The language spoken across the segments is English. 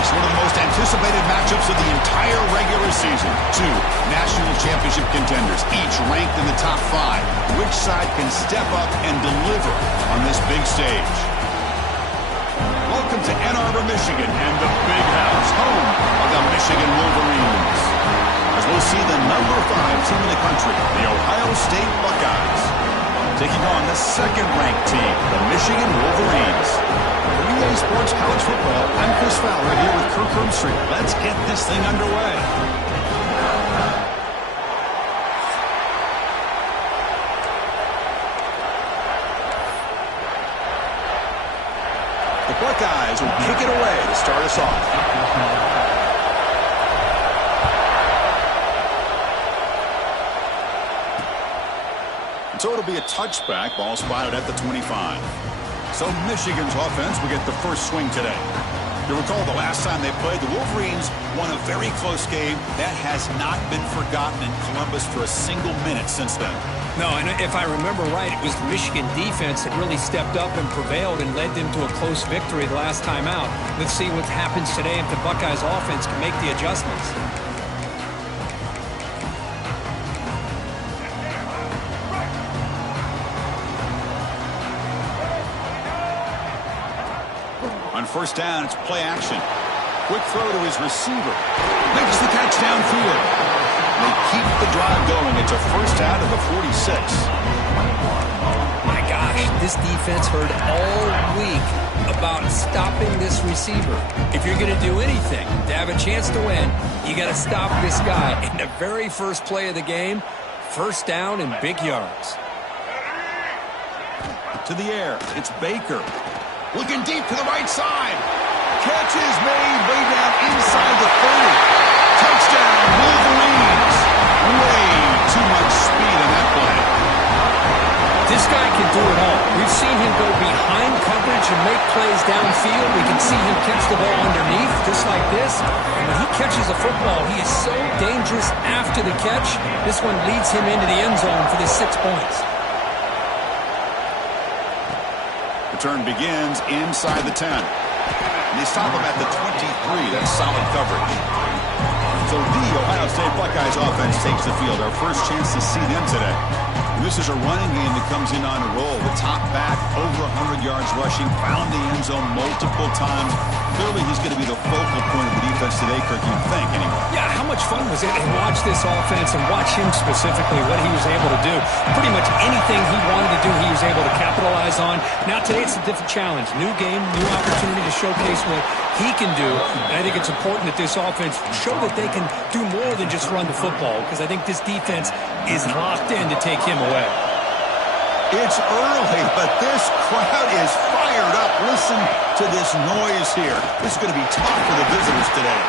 folks, one of the most anticipated matchups of the entire regular season. Two national championship contenders, each ranked in the top 5. Which side can step up and deliver on this big stage? Welcome to Ann Arbor, Michigan, and the Big House, home of the Michigan Wolverines. As we'll see the number 5 team in the country, the Ohio State Buckeyes, taking on the second-ranked team, the Michigan Wolverines. For EA Sports College Football, I'm Chris Fowler here with Kirk Herbstreit. Let's get this thing underway. The Buckeyes will kick it away to start us off. So it'll be a touchback, ball spotted at the 25. So Michigan's offense will get the first swing today. You'll recall the last time they played, the Wolverines won a very close game. That has not been forgotten in Columbus for a single minute since then. No, and if I remember right, it was the Michigan defense that really stepped up and prevailed and led them to a close victory the last time out. Let's see what happens today if the Buckeyes offense can make the adjustments. On first down, it's play action. Quick throw to his receiver. Makes the catch downfield. They keep the drive going. It's a first down at the 46. My gosh, this defense heard all week about stopping this receiver. If you're going to do anything to have a chance to win, you got to stop this guy. In the very first play of the game, first down and big yards. To the air, it's Baker. Looking deep to the right side. Catch is made way down inside the 30. Touchdown, Wolverines. Way too much speed on that play. This guy can do it all. We've seen him go behind coverage and make plays downfield. We can see him catch the ball underneath, just like this. And when he catches a football, he is so dangerous after the catch. This one leads him into the end zone for the 6 points. Return begins inside the 10. And they stop him at the 23. That's solid coverage. So the Ohio State Buckeyes offense takes the field. Our first chance to see them today. And this is a running game that comes in on a roll. The top back, over 100 yards rushing, found the end zone multiple times. Clearly he's going to be the focal point of the defense today, Kirk, you'd think, anyway. Yeah, how much fun was it to watch this offense and watch him specifically, what he was able to do. Pretty much anything he wanted to do, he was able to capitalize on. Now today it's a different challenge. New game, new opportunity to showcase what he can do. And I think it's important that this offense show that they can do more than just run the football, because I think this defense is locked in to take him away. It's early, but this crowd is fired up. Listen to this noise here. This is going to be tough for the visitors today.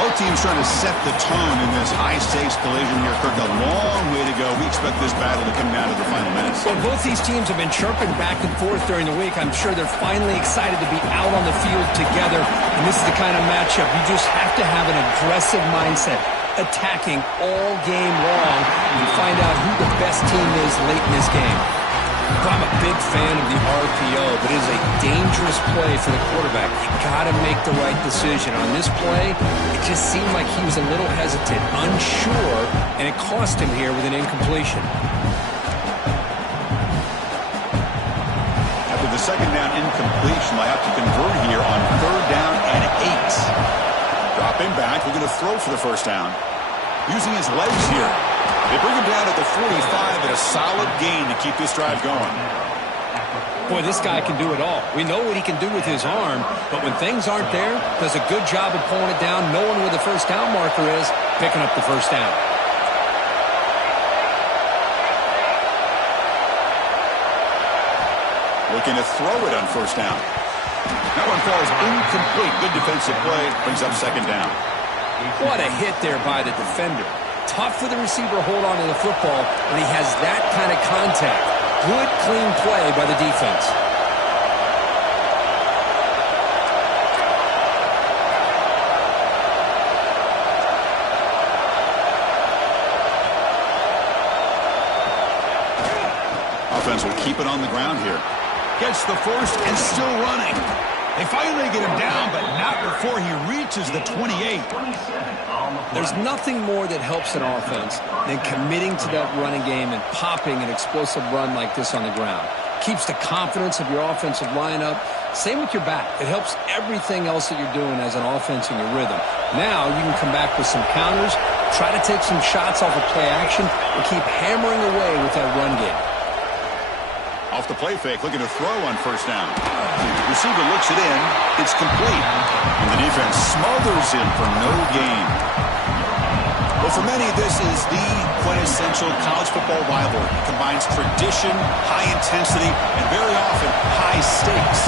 Both teams trying to set the tone in this high-stakes collision here. Kirk, a long way to go. We expect this battle to come down to the final minutes. Well, both these teams have been chirping back and forth during the week. I'm sure they're finally excited to be out on the field together. And this is the kind of matchup you just have to have an aggressive mindset, attacking all game long and find out who the best team is late in this game. I'm a big fan of the RPO, but it is a dangerous play for the quarterback. You got to make the right decision. On this play, it just seemed like he was a little hesitant, unsure, and it cost him here with an incompletion. After the second down incompletion, they have to convert here on third down and 8. Dropping back, we're going to throw for the first down. Using his legs here. They bring him down at the 45 at a solid gain to keep this drive going. Boy, this guy can do it all. We know what he can do with his arm, but when things aren't there, does a good job of pulling it down, knowing where the first down marker is, picking up the first down. Looking to throw it on first down. That one falls incomplete. Good defensive play. Brings up second down. What a hit there by the defender. Tough for the receiver to hold on to the football when he has that kind of contact. Good, clean play by the defense. Offense will keep it on the ground here. Gets the first and still running. They finally get him down, but not before he reaches the 28. There's nothing more that helps an offense than committing to that running game and popping an explosive run like this on the ground. Keeps the confidence of your offensive lineup. Same with your back. It helps everything else that you're doing as an offense in your rhythm. Now you can come back with some counters, try to take some shots off of play action, and keep hammering away with that run game. Off the play fake, looking to throw on first down. Receiver looks it in. It's complete. And the defense smothers him for no gain. Well, for many, this is the quintessential college football rivalry. It combines tradition, high intensity, and very often high stakes.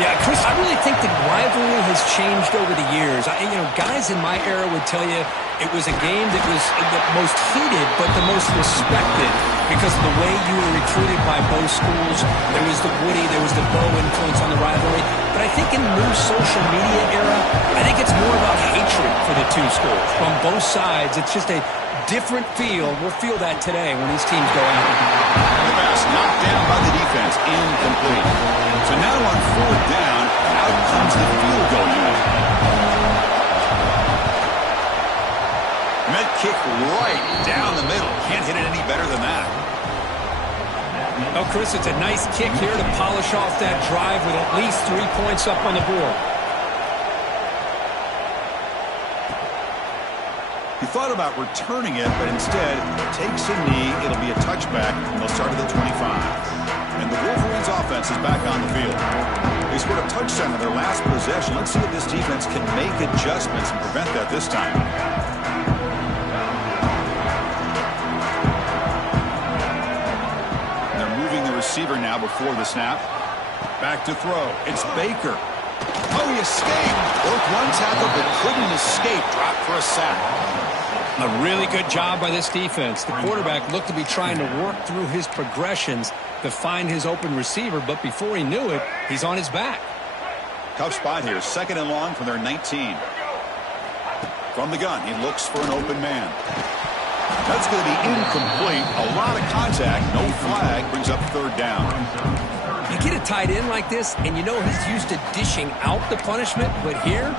Yeah, Chris, I really think the rivalry has changed over the years. Guys in my era would tell you it was a game that was the most heated but the most respected because of the way you were recruited by both schools. There was the Woody, there was the Bo influence on the rivalry. But I think in the new social media era, I think it's more about hatred for the two schools. From both sides, it's just a different feel. We'll feel that today when these teams go out. The pass knocked down by the defense, incomplete. So now on fourth down, out comes the field goal unit. Met kick right down the middle. Can't hit it any better than that. Oh, Chris, it's a nice kick here to polish off that drive with at least 3 points up on the board. He thought about returning it, but instead takes a knee. It'll be a touchback, and they'll start at the 25. And the Wolverines offense is back on the field. They scored a touchdown in their last possession. Let's see if this defense can make adjustments and prevent that this time. And they're moving the receiver now before the snap. Back to throw. It's Baker. Oh, he escaped. Broke one tackle, but couldn't escape. Dropped for a sack. A really good job by this defense. The quarterback looked to be trying to work through his progressions to find his open receiver, but before he knew it, he's on his back. Tough spot here. 2nd and long from their 19. From the gun, he looks for an open man. That's going to be incomplete. A lot of contact. No flag. Brings up 3rd down. You get a tight end like this, and you know he's used to dishing out the punishment, but here,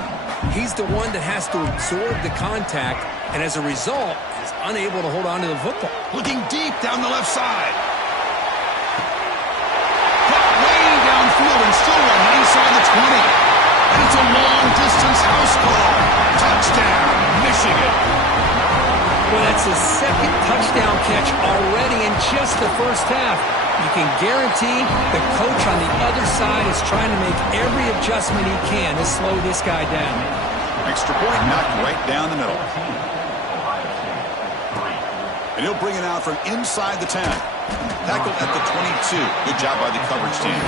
he's the one that has to absorb the contact, and as a result, is unable to hold on to the football. Looking deep down the left side. Cut way downfield and still running inside the 20. And it's a long-distance house call. Touchdown, Michigan. Well, that's his 2nd touchdown catch already in just the first half. You can guarantee the coach on the other side is trying to make every adjustment he can to slow this guy down. Extra point knocked right down the middle. And he'll bring it out from inside the 10. Tackled at the 22. Good job by the coverage team.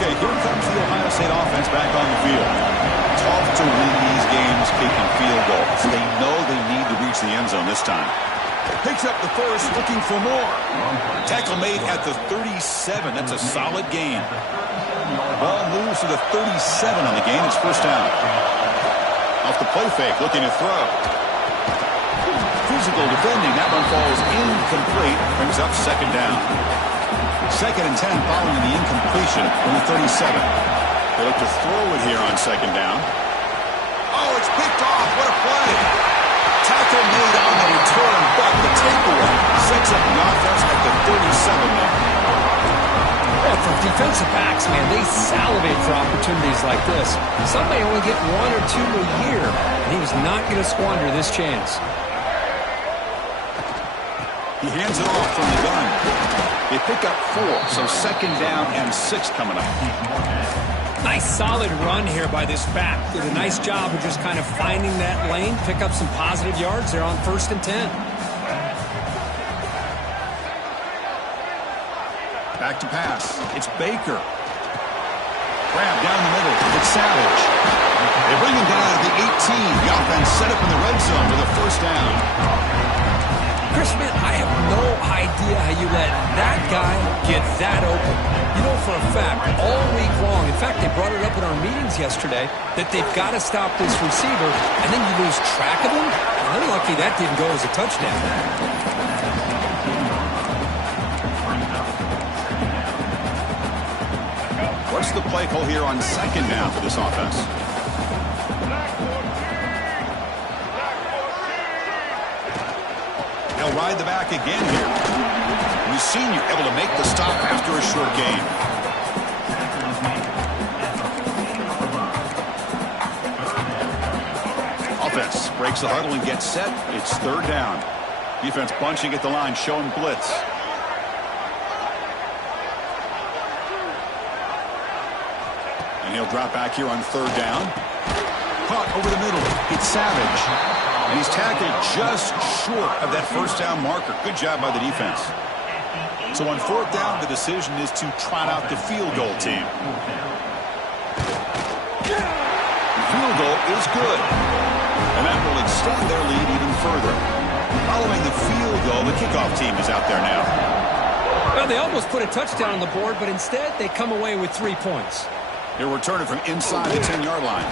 Okay, here comes the Ohio State offense back on the field. Tough to win these games kicking field goals. They know they need to reach the end zone this time. Picks up the first, looking for more. Tackle made at the 37. That's a solid gain. Ball moves to the 37 on the gain. It's 1st down. Off the play fake, looking to throw. Physical defending. That one falls incomplete. Brings up 2nd down. 2nd and 10 following the incompletion from the 37. They look to throw it here on 2nd down. Oh, it's picked off. What a play. Tackle made on the return, but the takeaway sets up the offense at the 37 mark. Well, for defensive backs, man, they salivate for opportunities like this. Some may only get 1 or 2 a year, and he was not going to squander this chance. He hands it off from the gun. They pick up 4, so 2nd down and 6 coming up. Nice solid run here by this back. Did a nice job of just kind of finding that lane, pick up some positive yards there on 1st and 10. Back to pass. It's Baker. Grab down the middle. It's Savage. They bring him down at the 18. The offense set up in the red zone for the 1st down. Chris, man, I have no idea how you let that guy get that open. You know for a fact, all week long, in fact, they brought it up in our meetings yesterday, that they've got to stop this receiver, and then you lose track of him? I'm lucky that didn't go as a touchdown. the play call here on second down for this offense? They'll ride the back again here. The senior able to make the stop after a short gain. Offense breaks the huddle and gets set. It's third down. Defense bunching at the line, showing blitz. And he'll drop back here on third down. Caught over the middle. It's Savage. And he's tackled just short of that first down marker. Good job by the defense. So on fourth down, the decision is to trot out the field goal team. The field goal is good. And that will extend their lead even further. Following the field goal, the kickoff team is out there now. Well, they almost put a touchdown on the board, but instead they come away with 3 points. They're returning from inside the 10-yard line.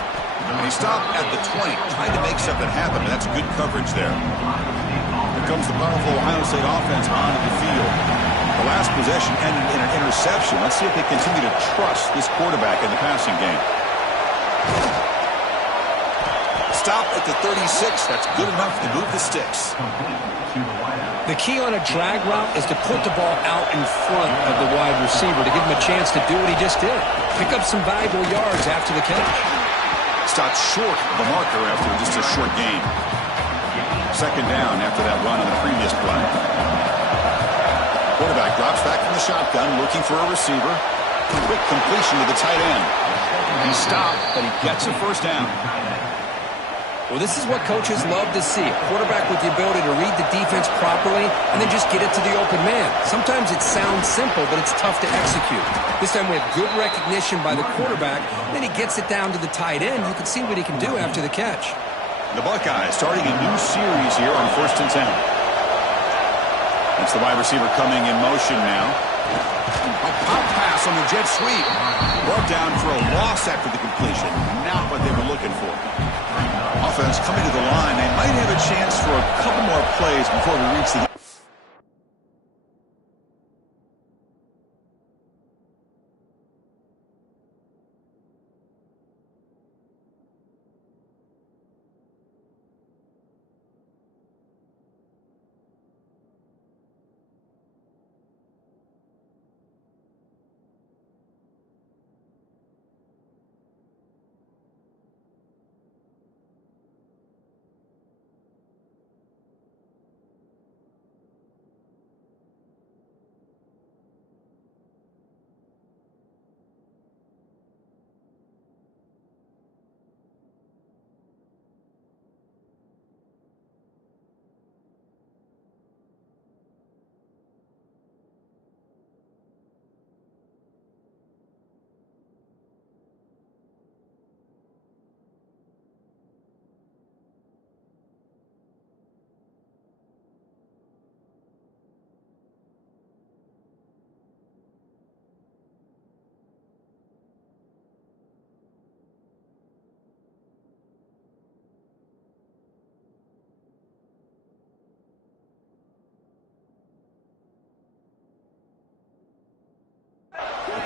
And he stopped at the 20, trying to make something happen, and that's good coverage there. Here comes the powerful Ohio State offense onto the field. The last possession ended in an interception. Let's see if they continue to trust this quarterback in the passing game. Stop at the 36. That's good enough to move the sticks. The key on a drag route is to put the ball out in front of the wide receiver to give him a chance to do what he just did. Pick up some valuable yards after the catch. Stopped short of the marker after just a short gain. Second down after that run on the previous play. Quarterback drops back from the shotgun, looking for a receiver. Quick completion to the tight end. He stopped, but he gets a first down. Well, this is what coaches love to see. A quarterback with the ability to read the defense properly and then just get it to the open man. Sometimes it sounds simple, but it's tough to execute. This time we have good recognition by the quarterback. Then he gets it down to the tight end. You can see what he can do after the catch. The Buckeyes starting a new series here on 1st and 10. That's the wide receiver coming in motion now. A pop pass on the jet sweep. Brought down for a loss after the completion. Not what they were looking for. Offense coming to the line. They might have a chance for a couple more plays before we reach the...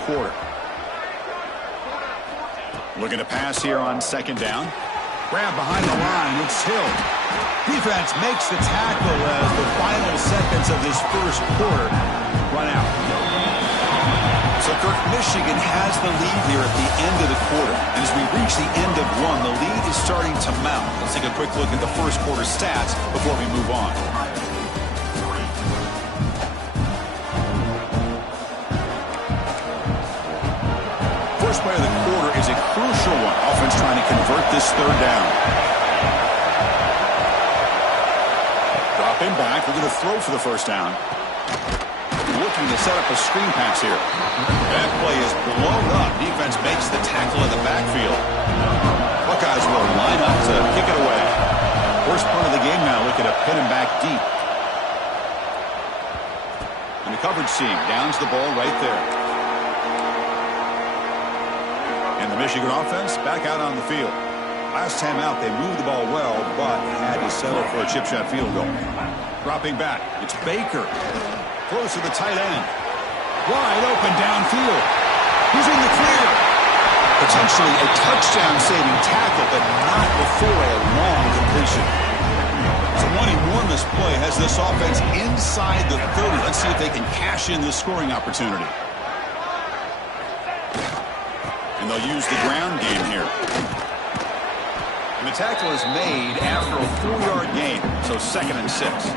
quarter. Looking to pass here on second down. Grab behind the line. It's Hill. Defense makes the tackle as the final seconds of this first quarter run out. So, Kirk, Michigan has the lead here at the end of the quarter. And as we reach the end of one, the lead is starting to mount. Let's take a quick look at the first quarter stats before we move on. First play of the quarter is a crucial one. Offense trying to convert this third down. Dropping back, we're going to throw for the first down. Looking to set up a screen pass here. That play is blown up. Defense makes the tackle in the backfield. Buckeyes will line up to kick it away. First punt of the game now, looking to pin him back deep. And the coverage team downs the ball right there. And the Michigan offense back out on the field. Last time out, they moved the ball well, but had to settle for a chip shot field goal. Dropping back, it's Baker. Close to the tight end. Wide open downfield. He's in the clear. Potentially a touchdown-saving tackle, but not before a long completion. So one enormous play has this offense inside the 30. Let's see if they can cash in this scoring opportunity. And they'll use the ground game here. And the tackle is made after a 4-yard gain, so 2nd and 6.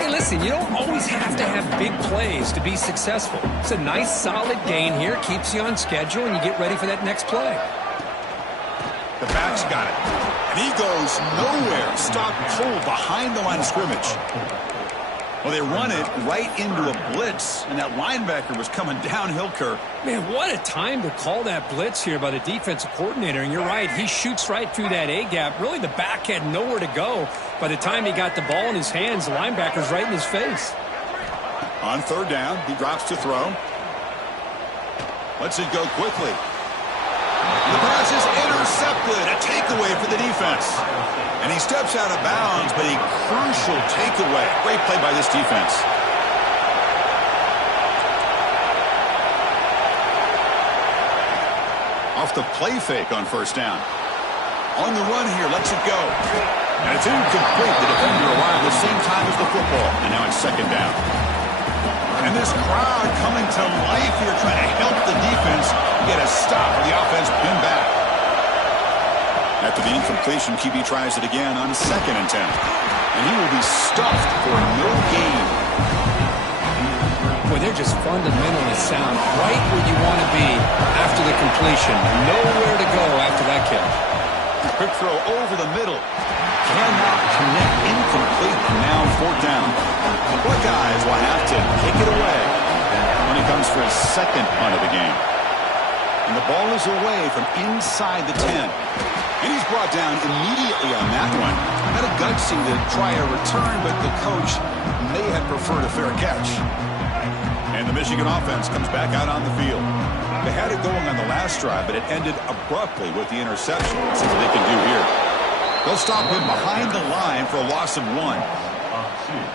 Hey, listen, you don't always have to have big plays to be successful. It's a nice, solid gain here. Keeps you on schedule, and you get ready for that next play. The back's got it. And he goes nowhere. Stop cold behind the line of scrimmage. Well, they run it right into a blitz, and that linebacker was coming downhill, Kirk. Man, what a time to call that blitz here by the defensive coordinator. And you're right, he shoots right through that A-gap. Really, the back had nowhere to go. By the time he got the ball in his hands, the linebacker's right in his face. On 3rd down, he drops to throw. Lets it go quickly. The pass is intercepted. A takeaway for the defense. And he steps out of bounds, but a crucial takeaway. Great play by this defense. Off the play fake on 1st down. On the run here, lets it go. And it's incomplete. The defender arrived at the same time as the football. And now it's 2nd down. And this crowd coming to life here, trying to help the defense get a stop for the offense pinned back. After the incompletion, QB tries it again on 2nd and 10. And he will be stuffed for no gain. Boy, they're just fundamentally sound. Right where you want to be after the completion. Nowhere to go after that catch. Quick throw over the middle. Cannot connect, incomplete, and now 4th down. The Buckeyes will have to kick it away when he comes for his 2nd punt of the game. And the ball is away from inside the 10. And he's brought down immediately on that one. Had a gutsy to try a return, but the coach may have preferred a fair catch. And the Michigan offense comes back out on the field. They had it going on the last drive, but it ended abruptly with the interception. Let's see what they can do here. They'll stop him behind the line for a loss of 1.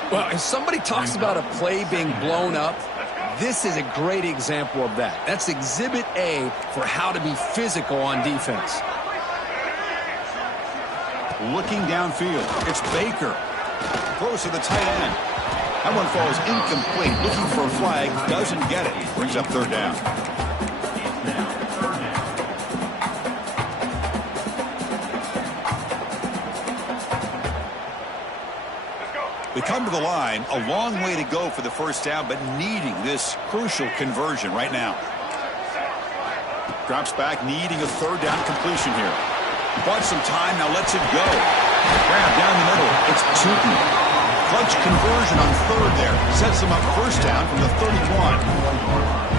Well, if somebody talks about a play being blown up, this is a great example of that. That's Exhibit A for how to be physical on defense. Looking downfield, it's Baker. Throws to the tight end. That one falls incomplete. Looking for a flag, doesn't get it. Brings up 3rd down. We come to the line, a long way to go for the 1st down, but needing this crucial conversion right now. Drops back, needing a 3rd down completion here. Bought some time, now lets it go. Grab down the middle, it's Tootin. Clutch conversion on 3rd there. Sets him up 1st down from the 31.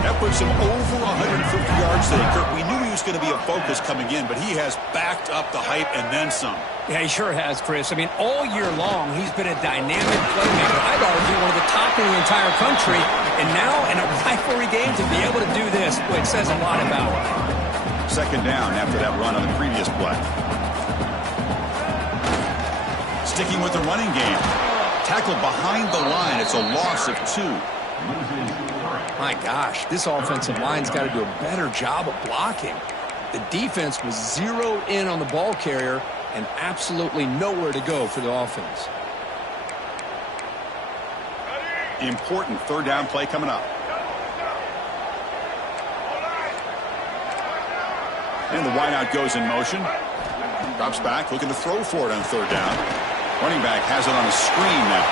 That puts him over 150 yards today, Kirk. We knew he was going to be a focus coming in, but he has backed up the hype and then some. Yeah, he sure has, Chris. I mean, all year long, he's been a dynamic playmaker. I'd argue one of the top in the entire country. And now, in a rivalry game, to be able to do this, boy, it says a lot about him. 2nd down after that run on the previous play. Sticking with the running game. Tackled behind the line. It's a loss of 2. My gosh, this offensive line's got to do a better job of blocking. The defense was zeroed in on the ball carrier and absolutely nowhere to go for the offense. Important 3rd down play coming up. And the wideout goes in motion. Drops back, looking to throw for it on 3rd down. Running back has it on a screen now.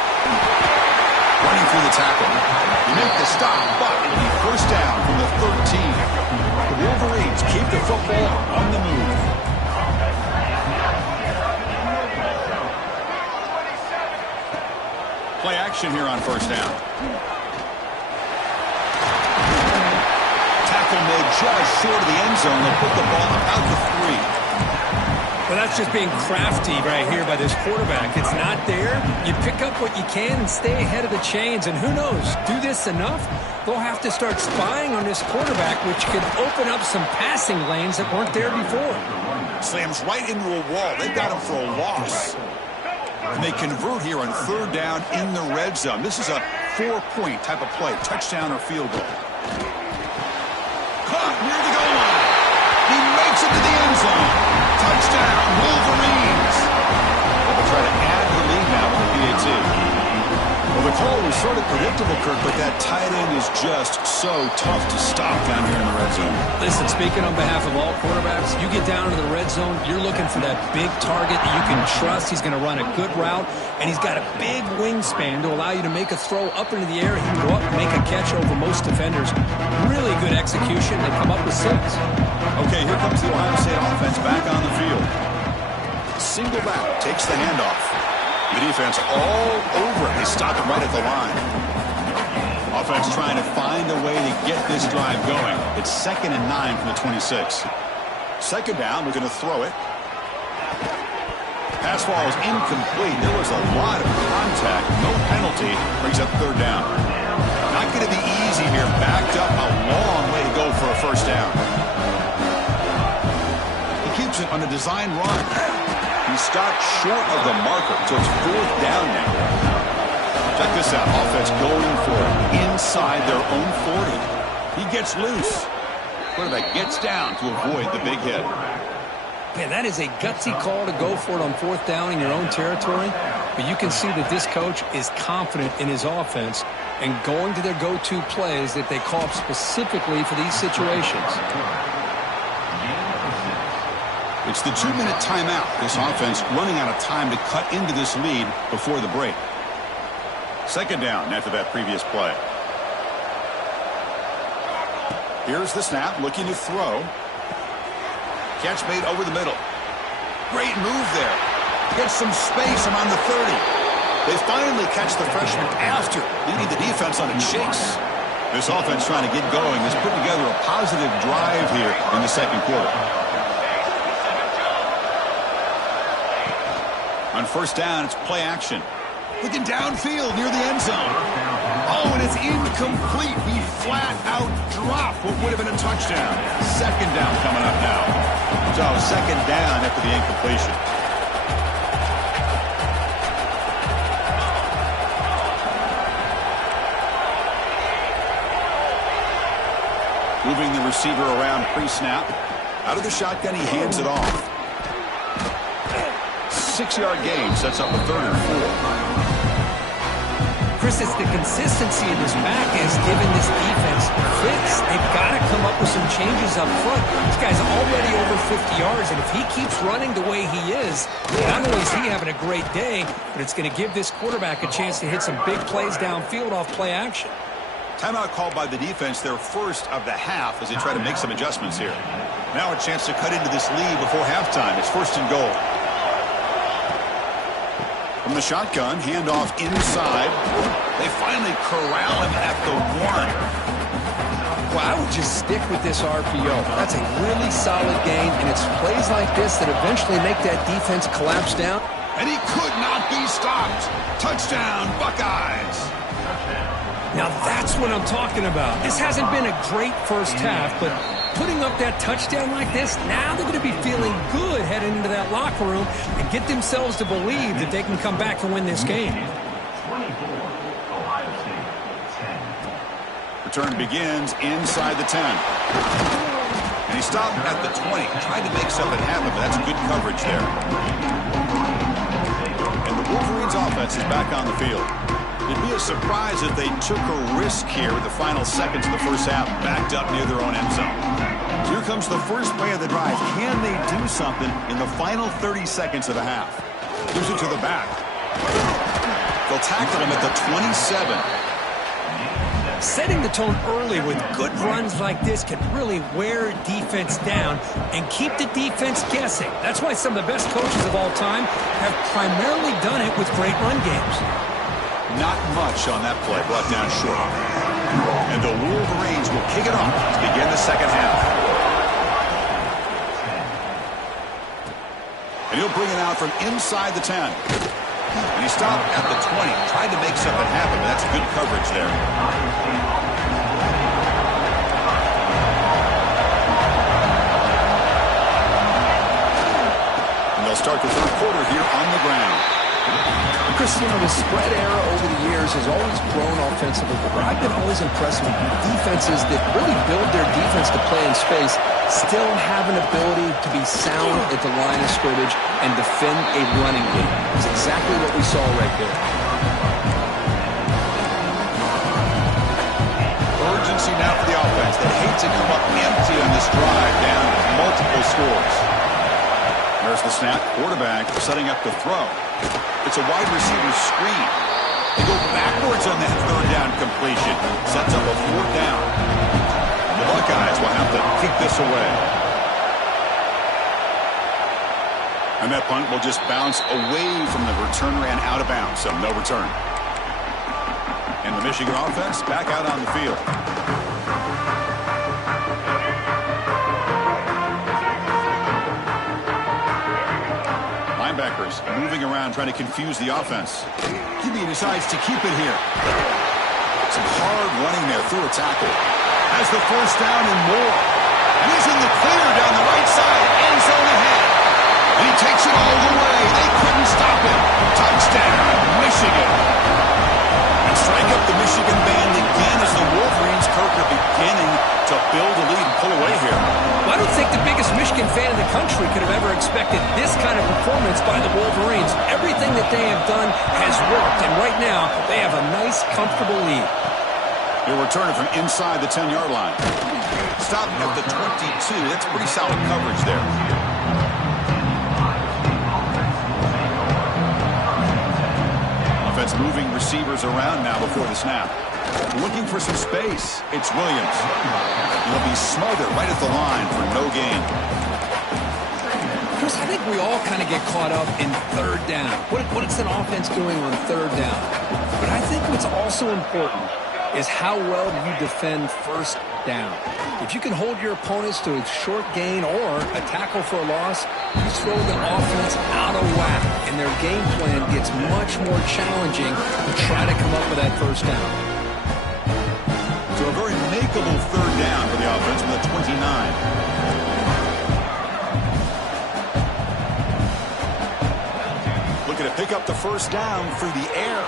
Running through the tackle. You make the stop, but it'll be 1st down from the 13. The Wolverines keep the football on the move. Play action here on 1st down. Tackle made just short of the end zone. They'll put the ball about the 3. Well, that's just being crafty right here by this quarterback. It's not there. You pick up what you can and stay ahead of the chains. And who knows, do this enough, they'll have to start spying on this quarterback, which could open up some passing lanes that weren't there before. Slams right into a wall. They've got him for a loss. And they convert here on 3rd down in the red zone. This is a 4-point type of play, touchdown or field goal. Caught near the goal line. Touchdown, Wolverines! They'll try to add to the lead now with the PAT. Well, the call was sort of predictable, Kirk, but that tight end is just so tough to stop down here in the red zone. Listen, speaking on behalf of all quarterbacks, you get down into the red zone, you're looking for that big target that you can trust. He's going to run a good route, and he's got a big wingspan to allow you to make a throw up into the air. He can go up and make a catch over most defenders. Really good execution. They come up with 6. Okay, here comes the Ohio State offense back on the field. Single back, takes the handoff. The defense all over it. They stop it right at the line. Offense trying to find a way to get this drive going. It's 2nd and 9 from the 26. 2nd down, we're going to throw it. Pass ball is incomplete. There was a lot of contact. No penalty. Brings up 3rd down. Not going to be easy here. Backed up a long way to go for a 1st down. He keeps it on a design run. He stopped short of the marker, so it's 4th down now. Check this out. Offense going for it inside their own 40. He gets loose. Quarterback gets down to avoid the big hit. Man, that is a gutsy call to go for it on 4th down in your own territory. But you can see that this coach is confident in his offense and going to their go-to plays that they call up specifically for these situations. It's the 2-minute timeout. This offense running out of time to cut into this lead before the break. 2nd down after that previous play. Here's the snap, looking to throw. Catch made over the middle. Great move there. Gets some space around the 30. They finally catch the freshman after leading the defense on a chase. This offense trying to get going has put together a positive drive here in the 2nd quarter. On 1st down, it's play action. Looking downfield near the end zone. Oh, and it's incomplete. He flat out dropped what would have been a touchdown. 2nd down coming up now. So 2nd down after the incompletion. Moving the receiver around pre-snap. Out of the shotgun, he hands it off. 6-yard gain sets up a 3rd and 4. Chris, it's the consistency in this back is giving this defense fits. They've got to come up with some changes up front. This guy's already over 50 yards, and if he keeps running the way he is, not only is he having a great day, but it's going to give this quarterback a chance to hit some big plays downfield off play action. Timeout called by the defense, their 1st of the half as they try to make some adjustments here. Now a chance to cut into this lead before halftime. It's 1st and goal. From the shotgun, handoff inside. They finally corral him at the 1. Well, I would just stick with this RPO. That's a really solid game, and it's plays like this that eventually make that defense collapse down. And he could not be stopped. Touchdown, Buckeyes. Now that's what I'm talking about. This hasn't been a great 1st half, but putting up that touchdown like this, now they're going to be feeling good heading into that locker room and get themselves to believe that they can come back and win this game. Return begins inside the 10. And he stopped at the 20. Tried to make something happen, but that's good coverage there. And the Wolverines offense is back on the field. It'd be a surprise if they took a risk here with the final seconds of the 1st half, backed up near their own end zone. Here comes the first play of the drive. Can they do something in the final 30 seconds of the half? Gives it to the back. They'll tackle him at the 27. Setting the tone early with good runs like this can really wear defense down and keep the defense guessing. That's why some of the best coaches of all time have primarily done it with great run games. Not much on that play, brought down short. And the Wolverines will kick it off to begin the 2nd half. And he'll bring it out from inside the 10. And he stopped at the 20. Tried to make something happen, but that's good coverage there. And they'll start the 3rd quarter here on the ground. Chris, you know, the spread era over the years has always grown offensively, but I've been always impressed with defenses that really build their defense to play in space, still have an ability to be sound at the line of scrimmage and defend a running game. It's exactly what we saw right there. Urgency now for the offense that hates to come up empty on this drive down multiple scores. There's the snap. Quarterback setting up the throw. It's a wide receiver screen. They go backwards on that third down completion. Sets up a fourth down. The Buckeyes will have to kick this away. And that punt will just bounce away from the returner and out of bounds, so no return. And the Michigan offense back out on the field. Linebackers moving around trying to confuse the offense. Gibby decides to keep it here. Some hard running there through a tackle. Has the first down and more. Using the clear down the right side. End zone ahead. And he takes it all the way. They couldn't stop him. Touchdown, Michigan. And strike up the Michigan band again as the Wolverines, Kirk, are beginning to build a lead and pull away here. Well, I don't think the biggest Michigan fan in the country could have ever expected this kind of performance by the Wolverines. Everything that they have done has worked, and right now they have a nice, comfortable lead. They're returning from inside the 10-yard line. Stopping at the 22. That's pretty solid coverage there. Offense moving receivers around now before the snap. Looking for some space. It's Williams. He'll be smothered right at the line for no gain. Chris, I think we all kind of get caught up in third down. What is an offense doing on third down? But I think what's also important is how well do you defend first down. If you can hold your opponents to a short gain or a tackle for a loss, you throw the offense out of whack, and their game plan gets much more challenging to try to come up with that first down. So a very makeable third down for the offense with a 29. Looking to pick up the first down through the air.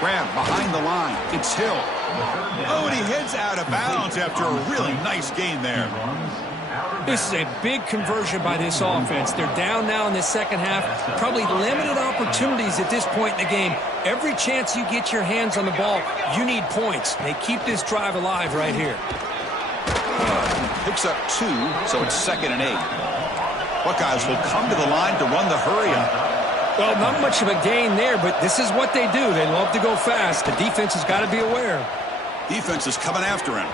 Grab behind the line. It's Hill. Oh, and he heads out of bounds after a really nice gain there. This is a big conversion by this offense. They're down now in the second half. Probably limited opportunities at this point in the game. Every chance you get your hands on the ball, you need points. They keep this drive alive right here. Picks up 2, so it's 2nd and 8. Buckeyes will come to the line to run the hurry-up. Well, not much of a gain there, but this is what they do. They love to go fast. The defense has got to be aware. Defense is coming after him.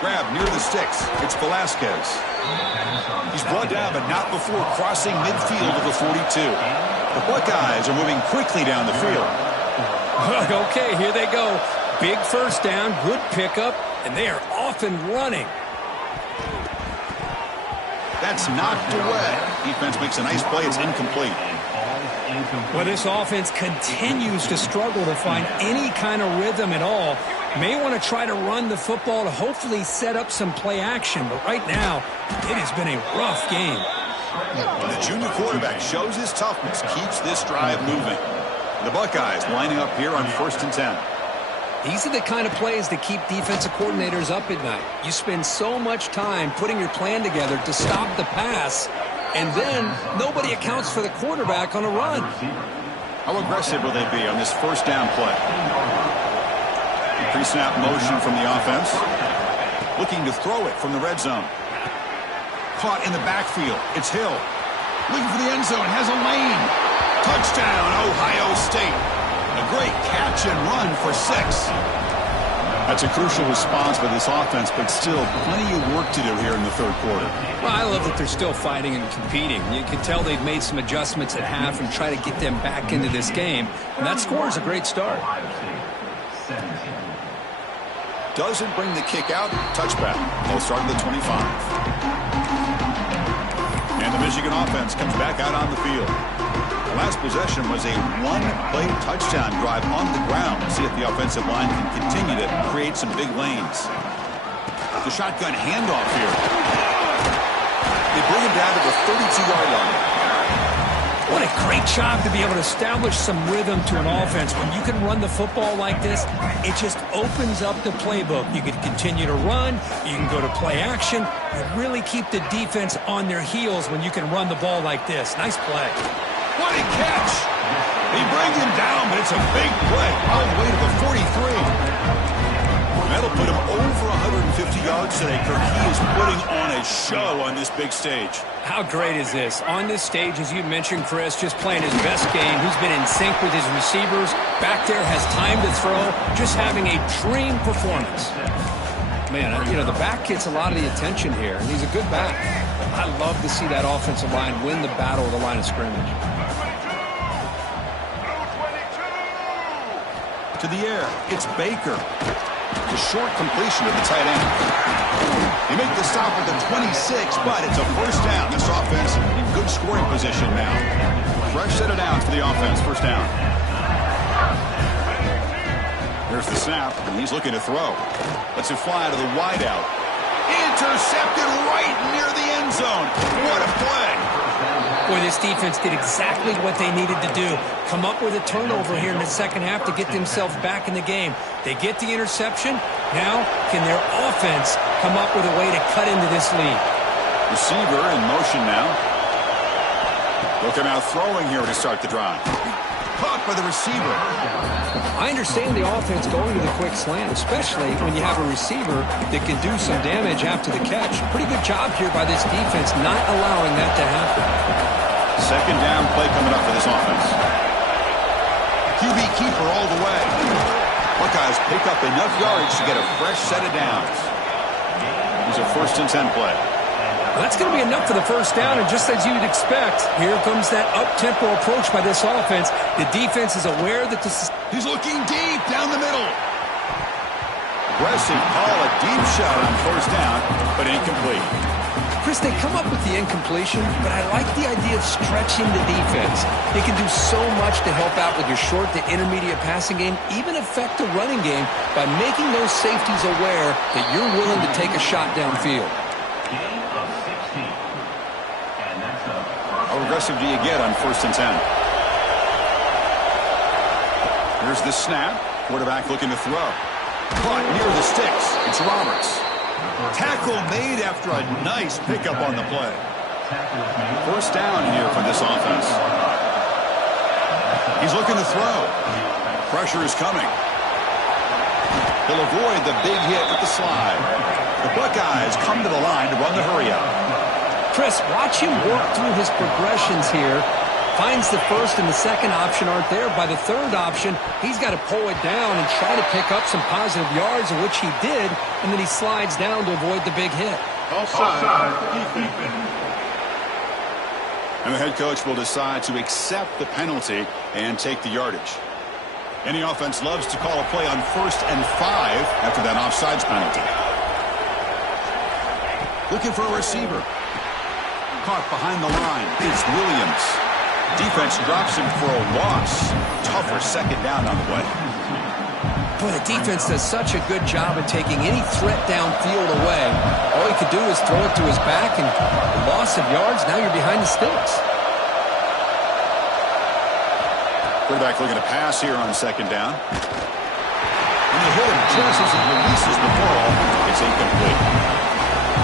Grab near the sticks. It's Velasquez. He's brought down, but not before crossing midfield of the 42. The Buckeyes are moving quickly down the field. Okay, here they go. Big first down, good pickup, and they are off and running. That's knocked away. Defense makes a nice play. It's incomplete. Well, this offense continues to struggle to find any kind of rhythm at all. May want to try to run the football to hopefully set up some play action, but right now, it has been a rough game. The junior quarterback shows his toughness, keeps this drive moving. The Buckeyes lining up here on 1st and 10. These are the kind of plays that keep defensive coordinators up at night. You spend so much time putting your plan together to stop the pass, and then nobody accounts for the quarterback on a run. How aggressive will they be on this first down play? Pre-snap motion from the offense. Looking to throw it from the red zone. Caught in the backfield. It's Hill. Looking for the end zone. Has a lane. Touchdown, Ohio State. A great catch and run for 6. That's a crucial response by this offense, but still plenty of work to do here in the third quarter. Well, I love that they're still fighting and competing. You can tell they've made some adjustments at half and try to get them back into this game. And that score is a great start. Doesn't bring the kick out. Touchback. They'll start at the 25. And the Michigan offense comes back out on the field. The last possession was a one-play touchdown drive on the ground. See if the offensive line can continue to create some big lanes. The shotgun handoff here. They bring him down to the 32-yard line. What a great job to be able to establish some rhythm to an offense. When you can run the football like this, it just opens up the playbook. You can continue to run. You can go to play action. You really keep the defense on their heels when you can run the ball like this. Nice play. What a catch! He brings him down, but it's a big play all the way to the 43. That'll put him over 150 yards today, Kirk. He is putting on a show on this big stage. How great is this? On this stage, as you mentioned, Chris, just playing his best game. He's been in sync with his receivers. Back there, has time to throw. Just having a dream performance. Man, you know, the back gets a lot of the attention here, and he's a good back. I love to see that offensive line win the battle of the line of scrimmage. To the air, it's Baker. A short completion to the tight end. They make the stop at the 26, but it's a first down. This offense in good scoring position now. Fresh set of downs for the offense. First down. There's the snap, and he's looking to throw. Lets it fly to the wideout. Intercepted right near the end zone. What a play. Boy, this defense did exactly what they needed to do. Come up with a turnover here in the second half to get themselves back in the game. They get the interception. Now, can their offense come up with a way to cut into this lead? Receiver in motion now. Looking out throwing here to start the drive. Caught by the receiver. I understand the offense going to the quick slant, especially when you have a receiver that can do some damage after the catch. Pretty good job here by this defense not allowing that to happen. Second down play coming up for this offense. QB keeper all the way. Buckeyes pick up enough yards to get a fresh set of downs. Here's a 1st and 10 play. Well, that's going to be enough for the first down, and just as you'd expect, here comes that up-tempo approach by this offense. The defense is aware that this is... He's looking deep down the middle. Aggressive call, a deep shot on 1st down, but incomplete. Chris, they come up with the incompletion, but I like the idea of stretching the defense. They can do so much to help out with your short to intermediate passing game, even affect the running game by making those safeties aware that you're willing to take a shot downfield. How aggressive do you get on 1st and 10? Here's the snap. Quarterback looking to throw. Caught near the sticks. It's Roberts. Tackle made after a nice pickup on the play. First down here for this offense. He's looking to throw. Pressure is coming. He'll avoid the big hit with the slide. The Buckeyes come to the line to run the hurry up. Chris, watch him work through his progressions here. Finds the first and the second option aren't there. By the third option, he's got to pull it down and try to pick up some positive yards, of which he did, and then he slides down to avoid the big hit. Offside. And the head coach will decide to accept the penalty and take the yardage. Any offense loves to call a play on 1st and 5 after that offsides penalty. Looking for a receiver. Caught behind the line is Williams. Defense drops him for a loss. Tougher second down on the way. Boy, the defense does such a good job of taking any threat downfield away. All he could do is throw it to his back, and loss of yards, now you're behind the sticks. Quarterback looking to pass here on 2nd down. And you hit him just as he releases the ball. It's incomplete.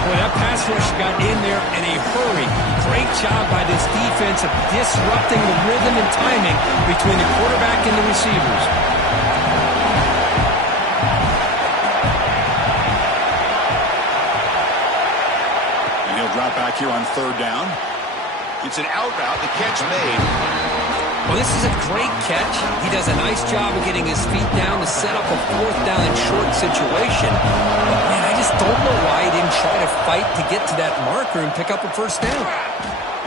Boy, that pass rush got in there in a hurry. Great job by this defense of disrupting the rhythm and timing between the quarterback and the receivers. And he'll drop back here on 3rd down. It's an out route. The catch made. Well, this is a great catch. He does a nice job of getting his feet down to set up a 4th down and short situation. But, man, I just don't know why he didn't try to fight to get to that marker and pick up a 1st down.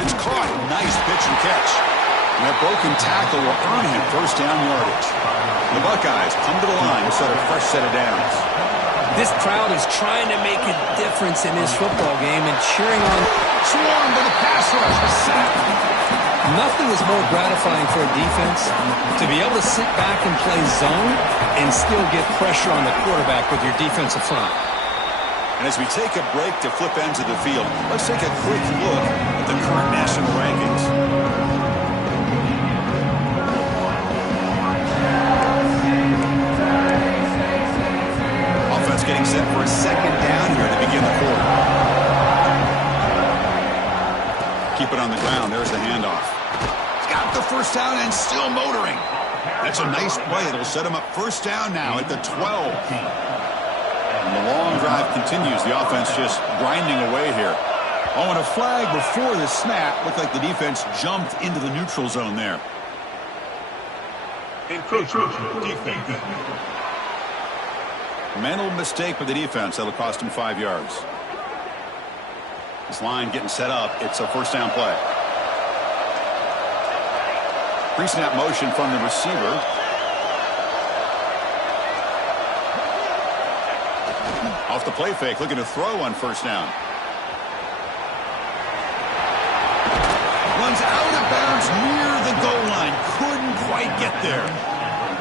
It's caught. Nice pitch and catch. And that broken tackle will earn him 1st down yardage. The Buckeyes come to the line to set a fresh set of downs. This crowd is trying to make a difference in this football game and cheering on. Swarmed by the pass rush. A sack. Nothing is more gratifying for a defense to be able to sit back and play zone and still get pressure on the quarterback with your defensive front. And as we take a break to flip ends of the field, let's take a quick look at the current national rankings. a second down here to begin the quarter. Keep it on the ground. There's the handoff. He's got the first down and still motoring. That's a nice play. It'll set him up first down now at the 12. And the long drive continues. The offense just grinding away here. Oh, and a flag before the snap. Looked like the defense jumped into the neutral zone there. Defense. Mental mistake by the defense. That'll cost him 5 yards. This line getting set up. It's a first down play. Pre-snap motion from the receiver. Off the play fake, looking to throw on first down. Runs out of bounds near the goal line. Couldn't quite get there.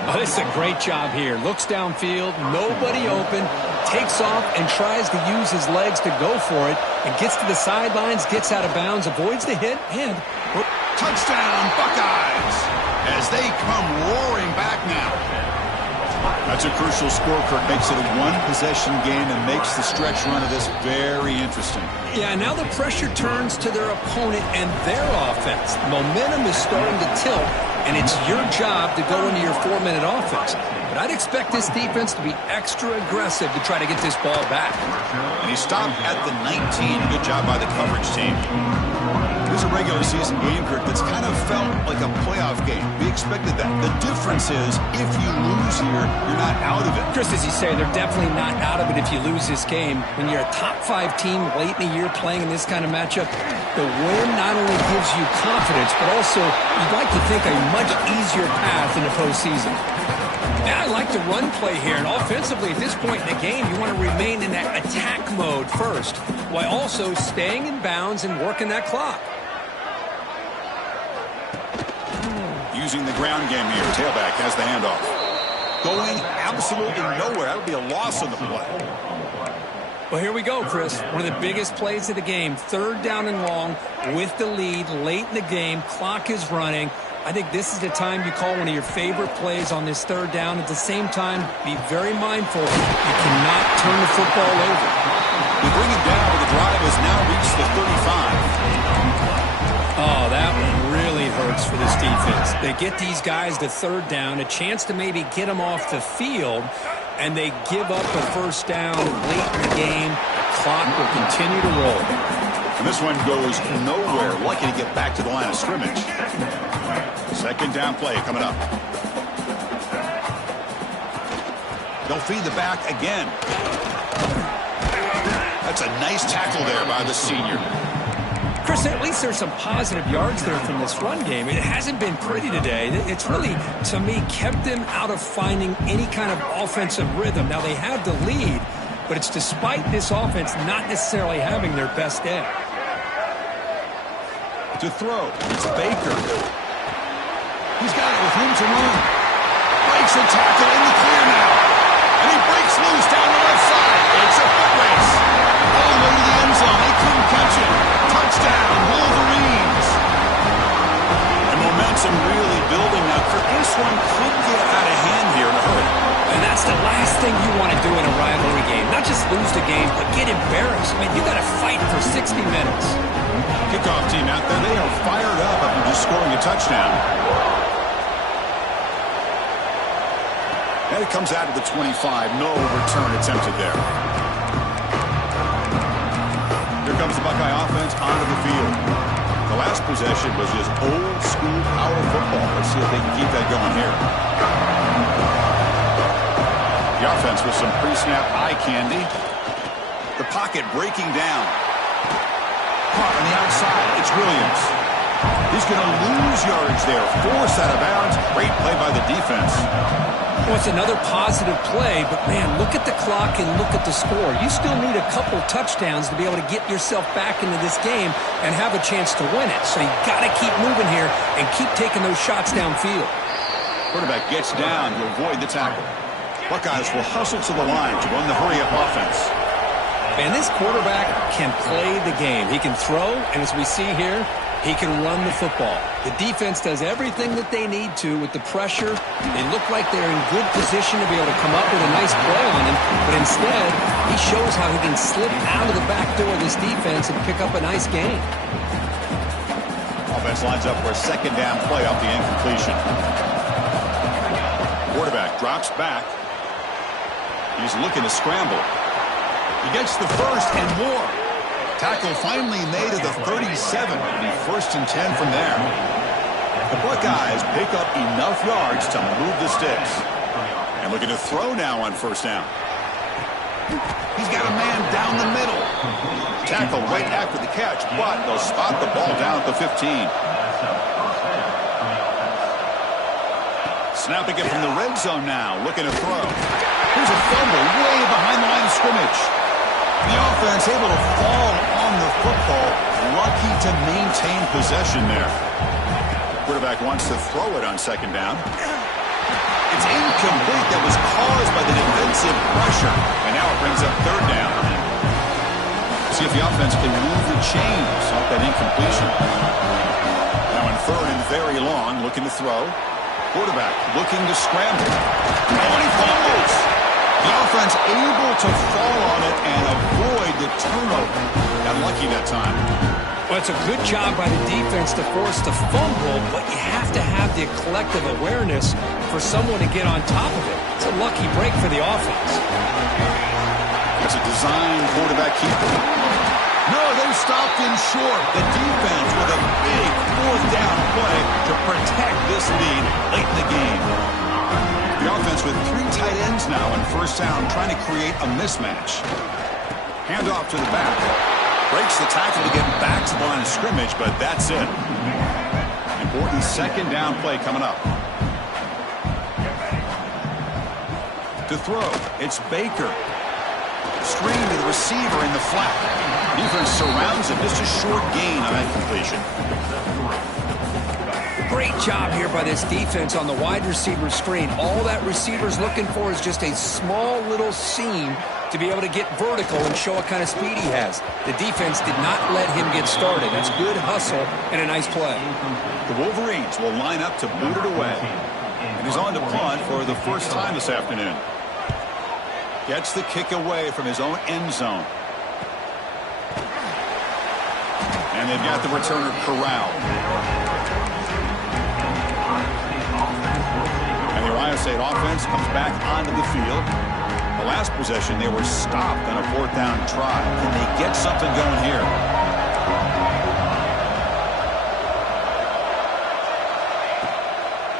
Oh, this is a great job here. Looks downfield, nobody open, takes off and tries to use his legs to go for it, and gets to the sidelines, gets out of bounds, avoids the hit, and touchdown, Buckeyes, as they come roaring back now. That's a crucial score, Kirk. Makes it a one-possession game and makes the stretch run of this very interesting. Yeah, now the pressure turns to their opponent and their offense. Momentum is starting to tilt, and it's your job to go into your 4-minute offense. But I'd expect this defense to be extra aggressive to try to get this ball back. And he stopped at the 19. Good job by the coverage team. This is a regular season game, Kirk, that's kind of felt like a playoff game. We expected that. The difference is if you lose here, you're not out of it. Chris, as you say, they're definitely not out of it if you lose this game. When you're a top-5 team late in the year playing in this kind of matchup, the win not only gives you confidence, but also you'd like to think a much easier path in the postseason. Yeah, I like the run play here, and offensively at this point in the game, you want to remain in that attack mode first, while also staying in bounds and working that clock. Using the ground game here. Tailback has the handoff. Going absolutely nowhere. That would be a loss on the play. Well, here we go, Chris. One of the biggest plays of the game. 3rd down and long with the lead late in the game. Clock is running. I think this is the time you call one of your favorite plays on this 3rd down. At the same time, be very mindful. You cannot turn the football over. We bring it down, but the drive has now reached the 35. Oh, that one really hurts for this defense. They get these guys to 3rd down, a chance to maybe get them off the field, and they give up a first down late in the game. The clock will continue to roll. And this one goes nowhere. Lucky to get back to the line of scrimmage. 2nd down play coming up. They'll feed the back again. That's a nice tackle there by the senior. Chris, at least there's some positive yards there from this run game. It hasn't been pretty today. It's really, to me, kept them out of finding any kind of offensive rhythm. Now, they have the lead, but it's despite this offense not necessarily having their best day. To throw, it's Baker. He's got it with room to run. Breaks a tackle in the clear now. And he breaks loose down the left side. It's a foot race. All the way to the end zone. They couldn't catch him. Touchdown, Wolverines. And momentum really building now. For this one could get out of hand here in a hurry. And that's the last thing you want to do in a rivalry game. Not just lose the game, but get embarrassed. I mean, you got to fight for 60 minutes. Kickoff team out there, they are fired up after just scoring a touchdown. And it comes out of the 25. No return attempted there. Here comes the Buckeye offense onto the field. The last possession was just old school power football. Let's see if they can keep that going here. The offense with some pre-snap eye candy. The pocket breaking down. Caught on the outside. It's Williams. He's going to lose yards there. Forced out of bounds. Great play by the defense. Well, it's another positive play, but, man, look at the clock and look at the score. You still need a couple touchdowns to be able to get yourself back into this game and have a chance to win it. So you got to keep moving here and keep taking those shots downfield. Quarterback gets down to avoid the tackle. Buckeyes will hustle to the line to run the hurry-up offense. And this quarterback can play the game. He can throw, and as we see here, he can run the football. The defense does everything that they need to with the pressure. They look like they're in good position to be able to come up with a nice play on him, but instead, he shows how he can slip out of the back door of this defense and pick up a nice gain. Offense lines up for a second down play off the incompletion. Quarterback drops back. He's looking to scramble. He gets the first and more. Tackle finally made at the 37. It'll be 1st and 10 from there. The Buckeyes pick up enough yards to move the sticks. And looking to throw now on 1st down. He's got a man down the middle. Tackle right after the catch, but they'll spot the ball down at the 15. Snapping it from the red zone now, looking to throw. Here's a fumble way behind the line of scrimmage. The offense able to fall on the football, lucky to maintain possession there. Quarterback wants to throw it on 2nd down. It's incomplete. That was caused by the defensive pressure. And now it brings up 3rd down. See if the offense can move the chains off that incompletion. Now in 3rd and very long, looking to throw. Quarterback looking to scramble. Oh, and he fumbles. The offense able to fall on it and avoid the turnover. Got lucky that time. Well, it's a good job by the defense to force the fumble, but you have to have the collective awareness for someone to get on top of it. It's a lucky break for the offense. It's a design quarterback keeper. No, they stopped in short. The defense with a big 4th down play to protect this lead late in the game. The offense with 3 tight ends now on 1st down, trying to create a mismatch. Handoff to the back. Breaks the tackle to get back to the line of scrimmage, but that's it. Important 2nd down play coming up. To throw, it's Baker. Screen to the receiver in the flat. Defense surrounds him. Just a short gain on that completion. Great job here by this defense on the wide receiver screen. All that receiver's looking for is just a small little seam to be able to get vertical and show what kind of speed he has. The defense did not let him get started. That's good hustle and a nice play. The Wolverines will line up to boot it away. And he's on to punt for the first time this afternoon. Gets the kick away from his own end zone. And they've got the returner corralled. And the Ohio State offense comes back onto the field. The last possession, they were stopped on a 4th down try. Can they get something going here?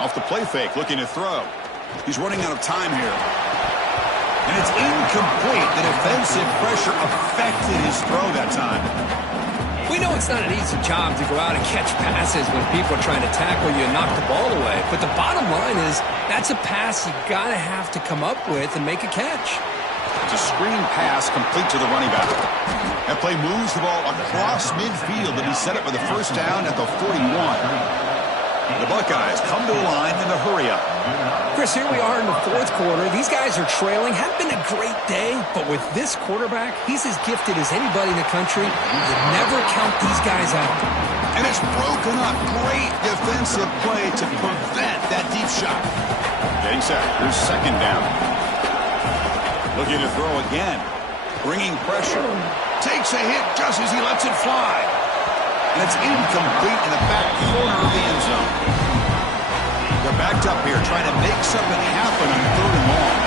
Off the play fake, looking to throw. He's running out of time here. And it's incomplete. The defensive pressure affected his throw that time. We know it's not an easy job to go out and catch passes when people are trying to tackle you and knock the ball away. But the bottom line is that's a pass you got to have to come up with and make a catch. It's a screen pass complete to the running back. That play moves the ball across midfield and he set up with a 1st down at the 41. The Buckeyes come to a line in the hurry-up. Chris, here we are in the 4th quarter. These guys are trailing. Had been a great day, but with this quarterback, he's as gifted as anybody in the country. You never count these guys out. And it's broken up. Great defensive play to prevent that deep shot. Getting set. Here's 2nd down. Looking to throw again. Bringing pressure. Takes a hit just as he lets it fly. And it's incomplete in the back corner of the end zone. They're backed up here trying to make something happen on 3rd and long.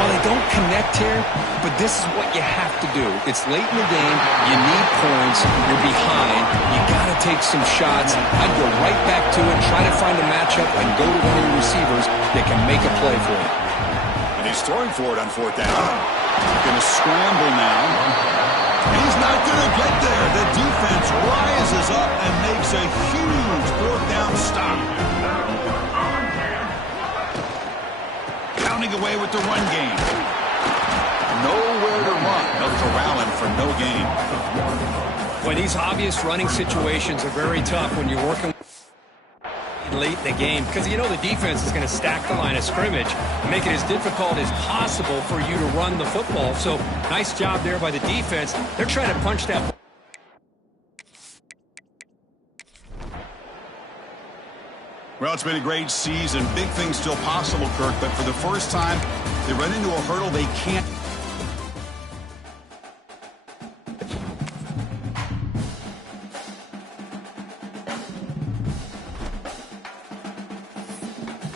Well, they don't connect here, but this is what you have to do. It's late in the game. You need points. You're behind. You got to take some shots. I'd go right back to it, try to find a matchup, and go to one of your receivers that can make a play for you. And he's throwing for it on 4th down. Going to scramble now. He's not going to get there. The defense rises up and makes a huge 4th down stop. Counting away with the run game. Nowhere to run. They'll corral him for no gain. Well, these obvious running situations are very tough when you're working. late in the game because you know the defense is going to stack the line of scrimmage and make it as difficult as possible for you to run the football. So nice job there by the defense. They're trying to punch that. Well, it's been a great season. Big things still possible, Kirk, but for the first time, they run into a hurdle they can't